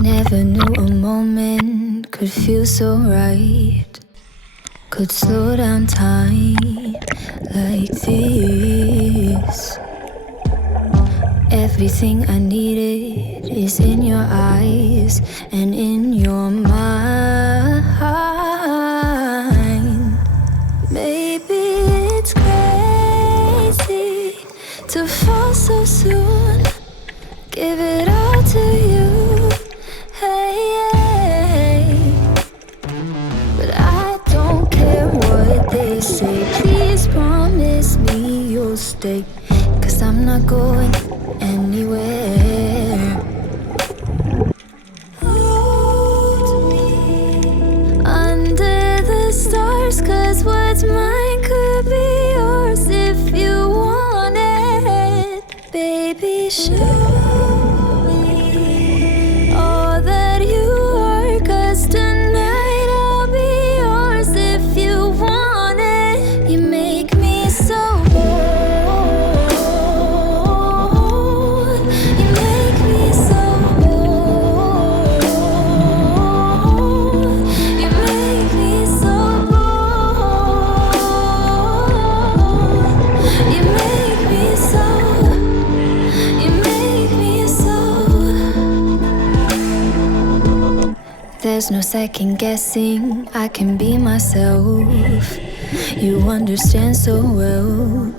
Never knew a moment could feel so right, could slow down time like this. Everything I needed is in your eyes and in your mind. Maybe it's crazy to fall so soon. Give it all to you, hey. But I don't care what they say. Please promise me you'll stay, 'cause I'm not going anywhere. Hold me under the stars, 'cause what's mine could be yours if you want it. Baby, show me all that you are, 'cause tonight I'll be yours if you want it. You make me so bold. You make me so bold. You make me so bold. You make me so. You make me so. There's no second guessing, I can be myself. You understand so well.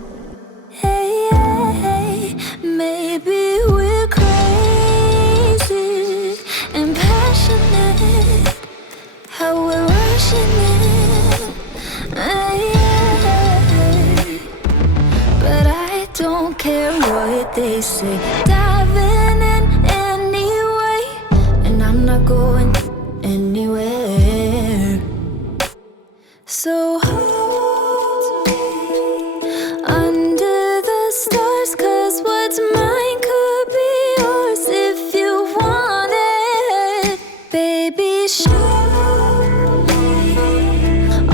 Hey, hey, maybe we're crazy and passionate, how we're rushing in. Hey, hey, but I don't care what they say. Diving in anyway, and I'm not going anywhere. So hold me under the stars, 'cause what's mine could be yours if you want it. Baby, show me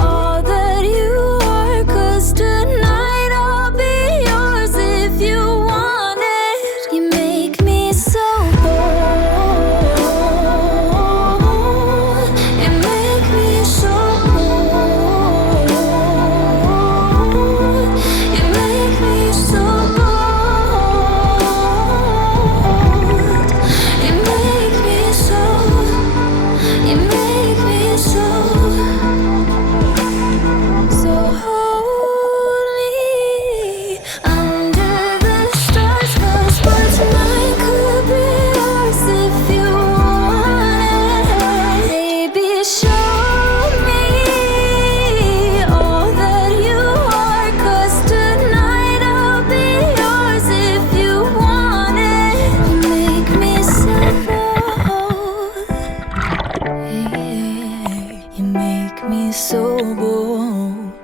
all that you are, 'cause tonight I'll be yours if you want it. You make me so bold. You make me so bold. You make me so bold. You make me so. You make me so. So hold me under the stars, 'cause what's mine could be yours if you want it. Baby, show me all that you are, 'cause tonight I'll be yours if you want it. You make me so bold. Yeah, you make me so bold.